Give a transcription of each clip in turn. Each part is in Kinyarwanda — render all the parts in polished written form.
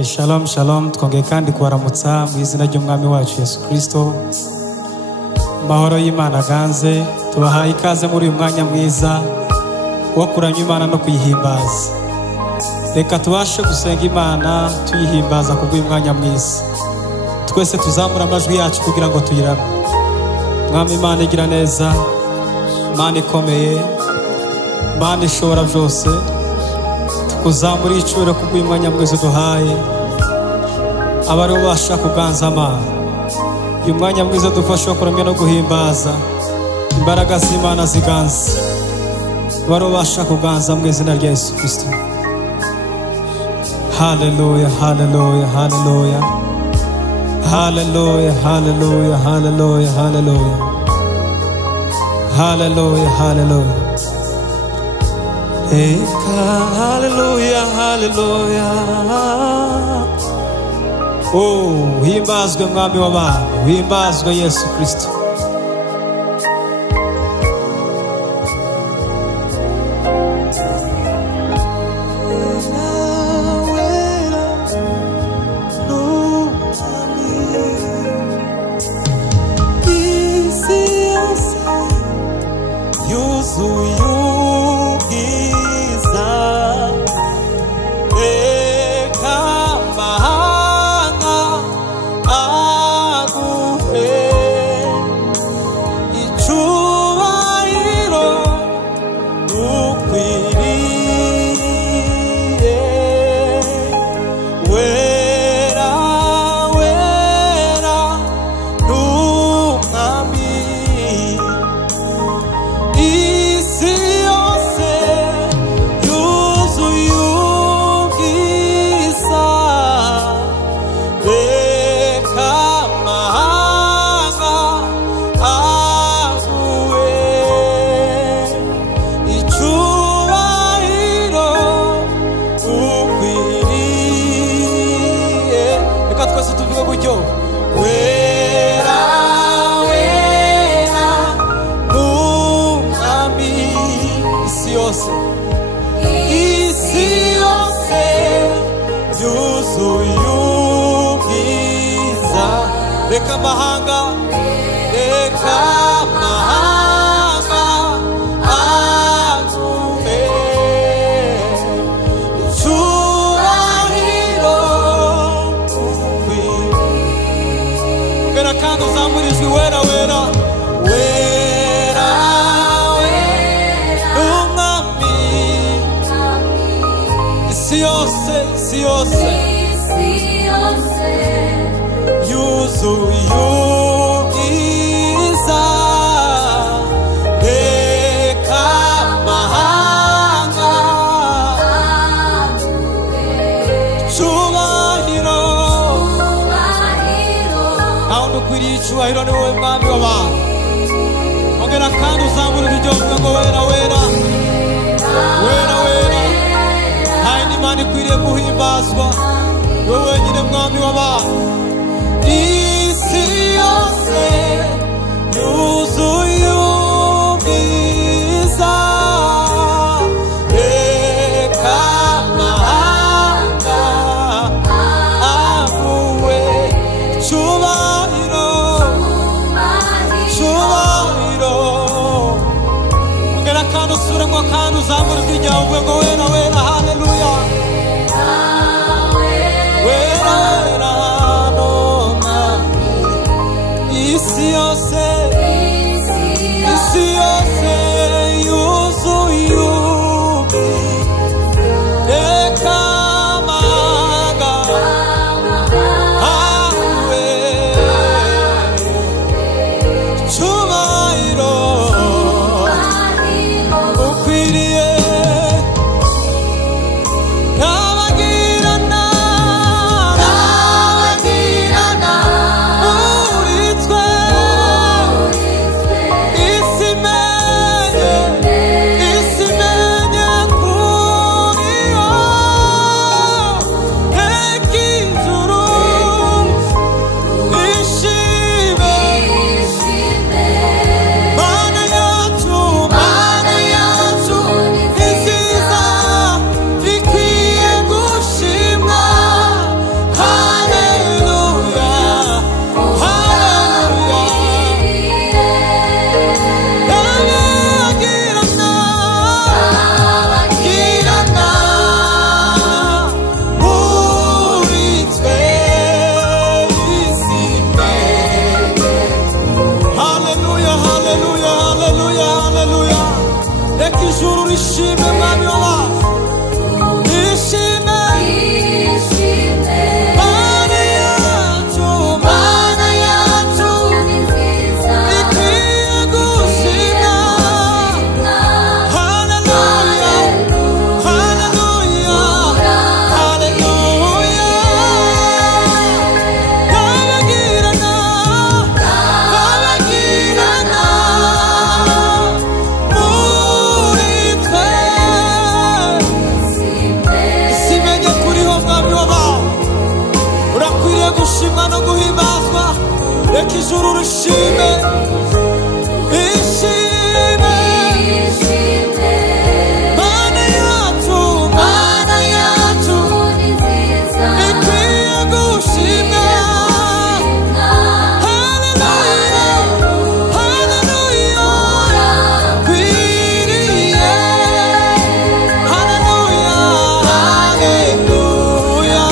Shalom shalom, twongeye kandi kubaramutsa mu izina ry'umwami wacu Yesu Kristo. Mahoro y'Imana ganze, tubahaye ikaze muri uyu mwanya mwiza wo kuramya Imana no kuyihimbaza. Reka tubashe gusenga Imana tuyihimbaza kubw'uyu mwanya mwiza. Twese tuzamura amajwi yacu kugira ngo tuyiramye. Mwami Imana igira neza, Imana ikomeye, Imana ishobora byose. Kuzamura icubiro kubw'uyu mwanya mwiza duhaye, abari ubasha kuganza Imana. Uyu mwanya mwiza dufasha kuramya no guhimbaza, imbaraga z'Imana ziganza, abari ubasha kuganza mu izina rya Yesu Kristo. Hallelujah, hallelujah, hallelujah, hallelujah, hallelujah, hallelujah, hallelujah, hallelujah, hallelujah. Hallelujah, hallelujah. Oh, himbazwe mwami w'abantu, himbazwe Yesu Kristo. Reka mahanga azume icyubahiro ukwiriye. Ugera kandi uzamurijwe wera wera wera wera umwami. Isi yose yuzuye ubwiza, reka amahanga icyubahiro. Aho dukwiriye icyubahiro ni wowe mwami w'abantu. Ongera kandi uzamura iryo uvuga ngo wera wera wera wera. Nta yindi Mana ikwiriye guhimbazwa, wowe wenyine mwami w'abantu. Isi yose yuzuye ubwiza, reka amahanga aguhe icyubahiro, icyubahiro. Ongera kandi usubiremo kandi uzamura ijwi ryawe uvuge ngo wera wera haleluya wera wera. Isi yose yuzuye ubwiza, reka amahanga aguhe icyubahiro ukwiriye. ishime mwami w'abantu ishime Mana yacu Mana yacu ikwiye gushimwa haleluya haleluya haleluya kabagirana kabagirana muri twe simenye kuriho mwami w'abantu urakwiriye gushimwa no guhimbazwa reka ijuru rishime ishime Mana yacu Mana yacu ikwiye gushimwa haleluya haleluya kwiriye haleluya haleluya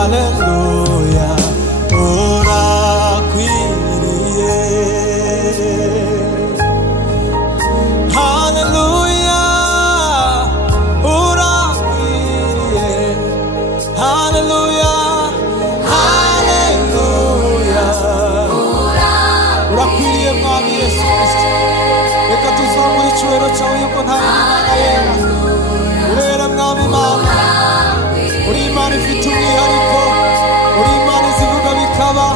Hallelujah, urakwiriye. Hallelujah, urakwiriye. Hallelujah, hallelujah, urakwiriye mwami Yesu Kristo. Reka tuzamure icyubahiro cyawe yuko nta Imana yera. Urera mwami Imana. Uri Imana ifite umwihariko, uri Imana izivuga bikaba,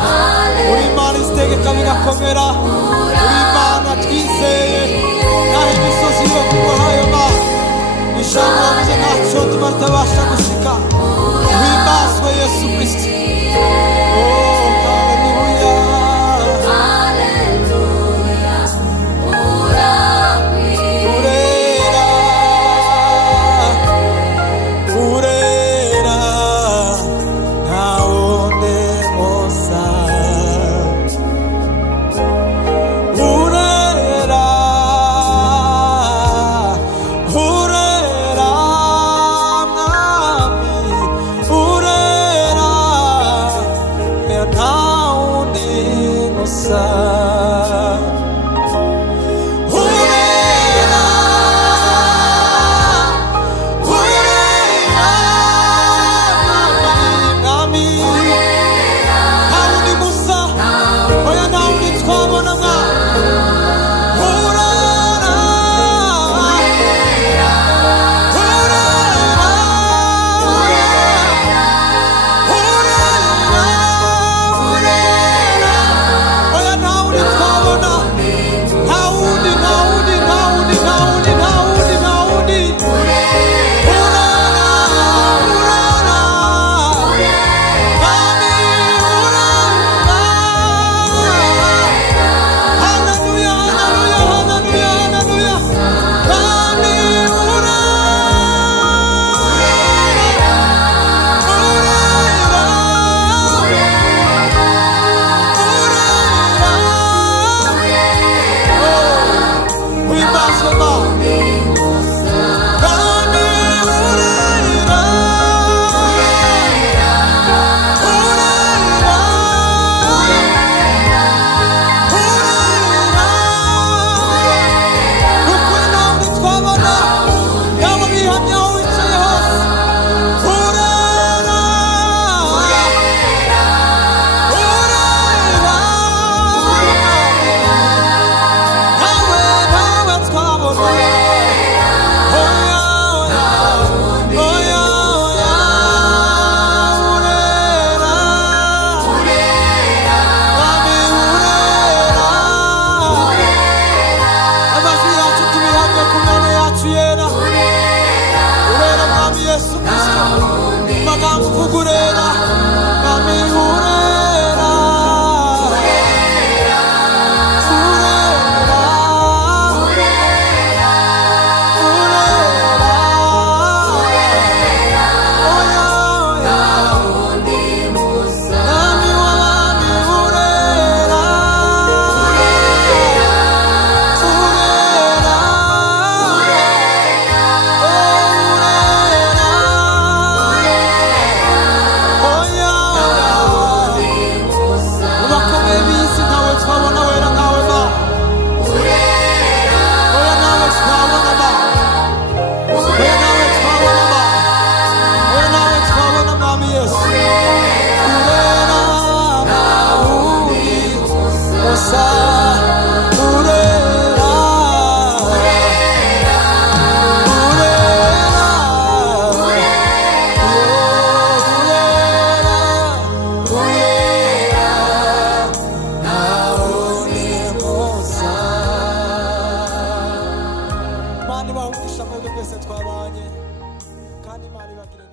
uri Imana izitegeka bigakomera, uri Imana twizeye, naho imisozi yo kubaho ayo Mana ijambo wavuze ntacyo tubatabasha gushika. Uhimbazwe Yesu Kristo. Oh, haleluya. Imana ibahungisha mwebwe mwese twabanye kandi Imana ibagire